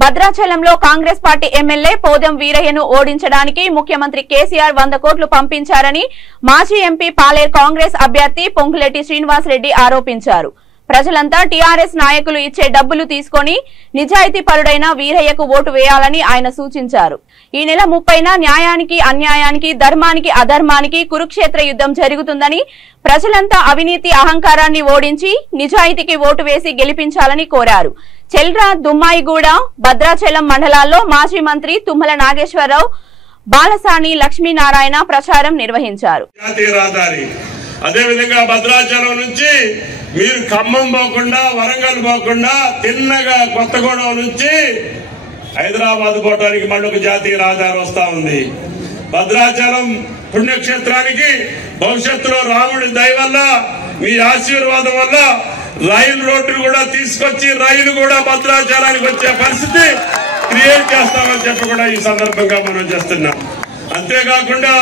భద్రాచలంలో Congress party MLA Podem వీరయ్యను ఓడించడానికి ముఖ్యమంత్రి కేసీఆర్ 100 కోట్లు పంపించారని మాజీ ఎంపీ పాలేరు కాంగ్రెస్ అభ్యర్థి పొంగులేటి శ్రీనివాసరెడ్డి ఆరోపించారు. ప్రజలంతా టీఆర్ఎస్ నాయకులు ఇచ్చే డబ్బులు తీసుకొని నిజాయితీ పరుడైన వీరయ్యకు ఓటు వేయాలని ఆయన సూచించారు. ఈ నెల 30న న్యాయానికి అన్యాయానికి ధర్మానికి అధర్మానికి కురుక్షేత్ర యుద్ధం జరుగుతుందని ప్రజలంతా అవినీతి అహంకారాన్ని ఓడించి నిజాయితీకి ఓటు వేసి గెలిపించాలని కోరారు. చెల్రా, దుమ్మాయిగూడ, భద్రాచలం మండలాల్లో మాజీ మంత్రి తుమ్మల నాగేశ్వరరావు, బాలసాని లక్ష్మీనారాయణ ప్రచారం నిర్వహించారు. అదేవిధంగా భద్రాచలం నుంచి మీరు ఖమ్మం పోకుండా వరంగల్ పోకుండా తిన్నగా కొత్తగూడెం నుంచి హైదరాబాద్ పోవడానికి మళ్ళీ ఒక జాతీయ రహదారి వస్తా ఉంది. భద్రాచలం పుణ్యక్షేత్రానికి భవిష్యత్తులో రాముడి దయ వల్ల మీ ఆశీర్వాదం వల్ల రైలు రోడ్డు కూడా తీసుకొచ్చి రైలు కూడా భద్రాచలానికి వచ్చే పరిస్థితి క్రియేట్ చేస్తామని చెప్పి కూడా ఈ సందర్భంగా మనం చేస్తున్నాం. అంతేకాకుండా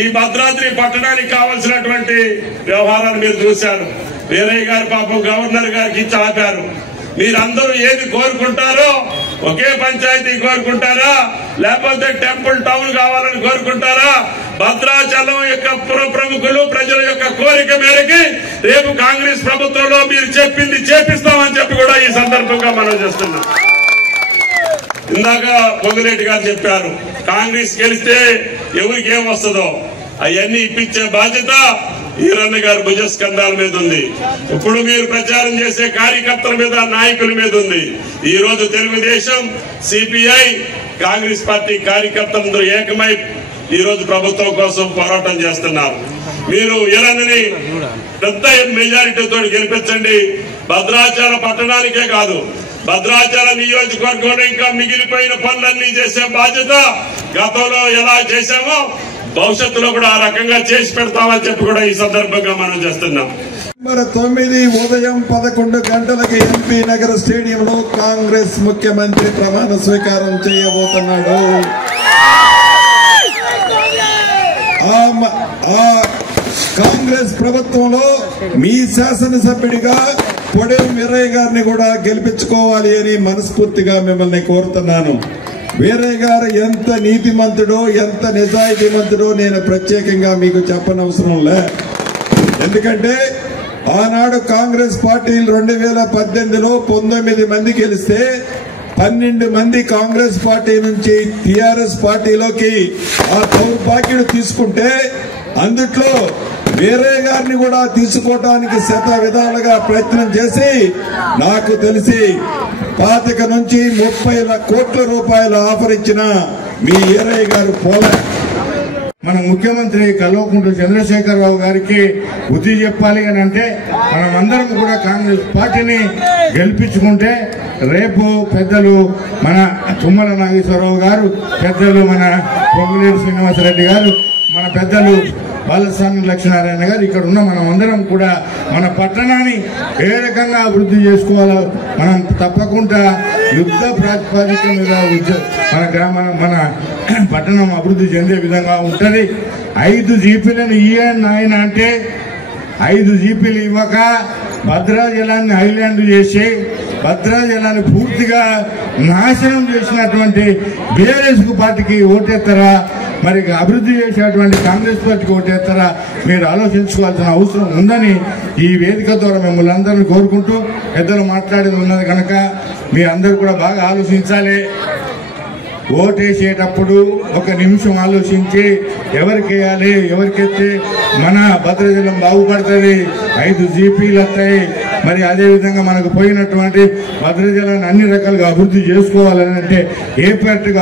ఈ భద్రాద్రి పట్టణానికి కావాల్సినటువంటి వ్యవహారాలు మీరు చూశారు. వీరయ్య గారు పాపం గవర్నర్ గారికి ఇచ్చి ఆపారు. మీరందరూ ఏది కోరుకుంటారో ఒకే పంచాయతీ కోరుకుంటారా, లేకపోతే టెంపుల్ టౌన్ కావాలని కోరుకుంటారా? భద్రాచలం యొక్క ప్రముఖులు ప్రజల యొక్క కోరిక మేరకి రేపు కాంగ్రెస్ ప్రభుత్వంలో మీరు చెప్పింది చేపిస్తామని చెప్పి కూడా ఈ సందర్భంగా మనం చేస్తున్నాం. ఇందాక పొంగులేటి గారు చెప్పారు, కాంగ్రెస్ గెలిస్తే ఎవరికి ఏం వస్తుందో అవన్నీ ఇప్పించే బాధ్యత ఈరన్న గారు భుజస్కంధాల మీద ఉంది. ఇప్పుడు మీరు ప్రచారం చేసే కార్యకర్తల మీద, నాయకుల మీద ఉంది. ఈ రోజు తెలుగుదేశం, సిపిఐ, కాంగ్రెస్ పార్టీ కార్యకర్తలందరూ ఏకమై ఈ రోజు ప్రభుత్వం కోసం పోరాటం చేస్తున్నారు. మీరు ఈరన్నని పెద్ద మెజారిటీతో గెలిపించండి. భద్రాచల పట్టణానికే కాదు, భద్రాచల నియోజకవర్గంలో ఇంకా మిగిలిపోయిన పనులన్నీ చేసే బాధ్యత గతంలో ఎలా చేశామో భవిష్యత్తులో కూడా ఆ రకంగా చేసి పెడతామని చెప్పి కూడా ఈ సందర్భంగా మనం చేస్తున్నాం. 9 ఉదయం 11 గంటలకి ఎంపీ నగర స్టేడియంలో కాంగ్రెస్ ముఖ్యమంత్రి ప్రమాణ స్వీకారం చేయబోతున్నాడు. ఆ కాంగ్రెస్ ప్రభుత్వంలో మీ శాసనసభ్యుడిగా పొడేం వీరయ్య గారిని కూడా గెలిపించుకోవాలి అని మనస్ఫూర్తిగా మిమ్మల్ని కోరుతున్నాను. వీరయ్య గారు ఎంత నీతిమంతుడో, ఎంత నిజాయితీమంతుడో నేను ప్రత్యేకంగా మీకు చెప్పనవసరం లే. ఎందుకంటే ఆనాడు కాంగ్రెస్ పార్టీలు 2018లో 19 మంది గెలిస్తే 12 మంది కాంగ్రెస్ పార్టీ నుంచి టీఆర్ఎస్ పార్టీలోకి ఆ దౌర్భాగ్యుడు తీసుకుంటే అందుట్లో వీరయ్య గారిని కూడా తీసుకోవడానికి శత విధాలుగా ప్రయత్నం చేసి నాకు తెలిసి 25 నుంచి 30 కోట్ల రూపాయల ఆఫర్ ఇచ్చిన మీ వీరయ్య గారు పోలే. మన ముఖ్యమంత్రి కల్వకుంట్ల చంద్రశేఖరరావు గారికి బుద్ధి చెప్పాలి అని అంటే మనమందరం కూడా కాంగ్రెస్ పార్టీని గెలిపించుకుంటే రేపు పెద్దలు మన తుమ్మల నాగేశ్వరరావు గారు, పెద్దలు మన పొంగులేటి శ్రీనివాసరెడ్డి గారు, మన పెద్దలు బాలసాని లక్ష్మీనారాయణ గారు, ఇక్కడ ఉన్న మనం అందరం కూడా మన పట్టణాన్ని ఏ రకంగా అభివృద్ధి చేసుకోవాలో మనం తప్పకుండా యుద్ధ ప్రాతిపదిక మీద మన పట్టణం అభివృద్ధి చెందే విధంగా ఉంటుంది. 5 జీపీలను ఇయ్యండి ఆయన అంటే 5 జీపీలు ఇవ్వక భద్రాచలాన్ని ఐలాండ్ చేసి భద్రాచలాన్ని పూర్తిగా నాశనం చేసినటువంటి బీఆర్ఎస్ పార్టీకి ఓటేస్తారా, మరి అభివృద్ధి చేసేటువంటి కాంగ్రెస్ పార్టీకి ఓటేస్తారా మీరు ఆలోచించుకోవాల్సిన అవసరం ఉందని ఈ వేదిక ద్వారా మిమ్మల్ని అందరినీ కోరుకుంటూ, పెద్దలు మాట్లాడేది ఉన్నది కనుక మీ అందరూ కూడా బాగా ఆలోచించాలి. ఓటేసేటప్పుడు 1 నిమిషం ఆలోచించి ఎవరికి వేయాలి, ఎవరికైతే మన భద్రాచలం బాగుపడుతుంది, 5 జీపీలు వస్తాయి. మరి అదేవిధంగా మనకు పోయినటువంటి భద్రాచలాన్ని అన్ని రకాలుగా అభివృద్ధి చేసుకోవాలని అంటే ఏ పార్టీగా